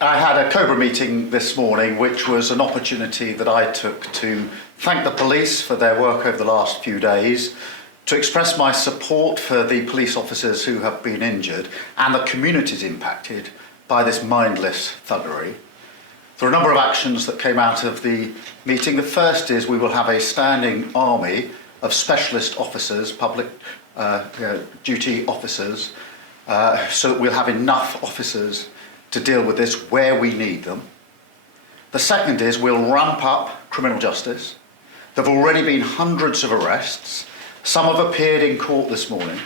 I had a Cobra meeting this morning, which was an opportunity that I took to thank the police for their work over the last few days, to express my support for the police officers who have been injured and the communities impacted by this mindless thuggery. There are a number of actions that came out of the meeting. The first is we will have a standing army of specialist officers, public duty officers, so that we'll have enough officers to deal with this where we need them. The second is we'll ramp up criminal justice. There have already been hundreds of arrests. Some have appeared in court this morning.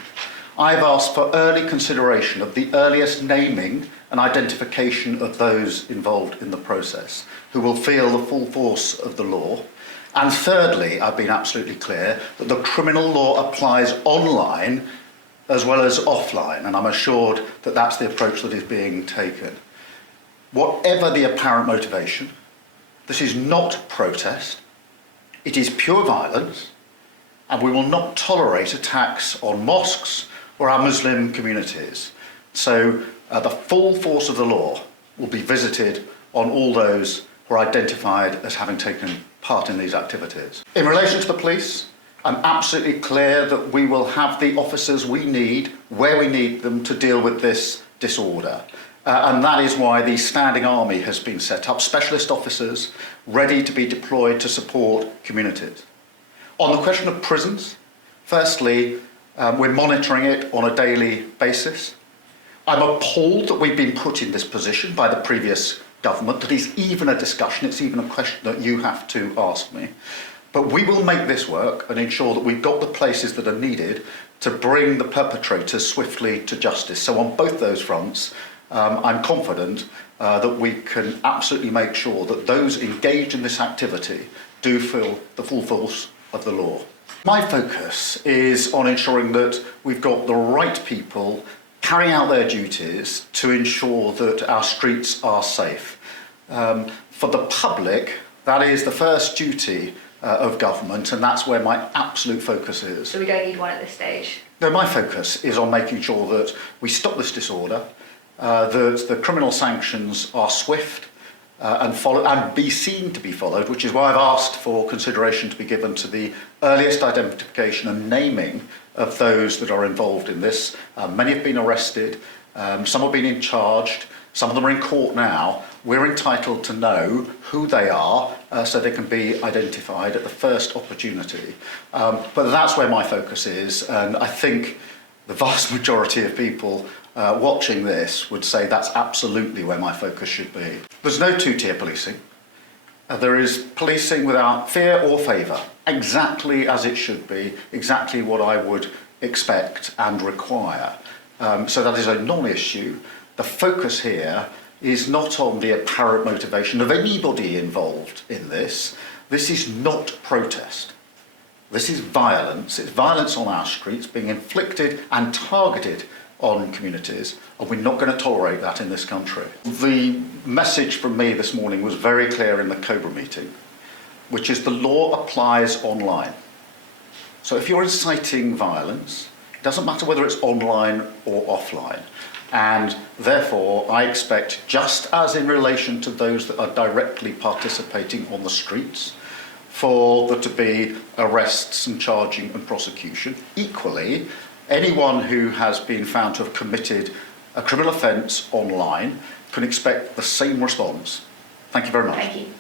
I've asked for early consideration of the earliest naming and identification of those involved in the process, who will feel the full force of the law. And thirdly, I've been absolutely clear that the criminal law applies online as well as offline, and I'm assured that that's the approach that is being taken. Whatever the apparent motivation, this is not protest, it is pure violence, and we will not tolerate attacks on mosques or our Muslim communities. So the full force of the law will be visited on all those who are identified as having taken part in these activities. In relation to the police, I'm absolutely clear that we will have the officers we need, where we need them, to deal with this disorder. And that is why the standing army has been set up, specialist officers ready to be deployed to support communities. On the question of prisons, firstly, we're monitoring it on a daily basis. I'm appalled that we've been put in this position by the previous government, that is even a discussion, it's even a question that you have to ask me. But we will make this work and ensure that we've got the places that are needed to bring the perpetrators swiftly to justice. So on both those fronts, I'm confident that we can absolutely make sure that those engaged in this activity do feel the full force of the law. My focus is on ensuring that we've got the right people carrying out their duties to ensure that our streets are safe. For the public, that is the first duty of government, and that's where my absolute focus is. So we don't need one at this stage? No, my focus is on making sure that we stop this disorder, that the criminal sanctions are swift and follow and be seen to be followed, which is why I've asked for consideration to be given to the earliest identification and naming of those that are involved in this. Many have been arrested, some have been charged, some of them are in court now. We're entitled to know who they are so they can be identified at the first opportunity. But that's where my focus is, and I think the vast majority of people watching this would say that's absolutely where my focus should be. There's no two-tier policing. There is policing without fear or favour, exactly as it should be, exactly what I would expect and require. So that is a non-issue. The focus here is not on the apparent motivation of anybody involved in this. This is not protest. This is violence. It's violence on our streets being inflicted and targeted on communities, and we're not going to tolerate that in this country. The message from me this morning was very clear in the Cobra meeting, which is the law applies online. So if you're inciting violence, it doesn't matter whether it's online or offline. And therefore, I expect, just as in relation to those that are directly participating on the streets, for there to be arrests and charging and prosecution. Equally, anyone who has been found to have committed a criminal offence online can expect the same response. Thank you very much. Thank you.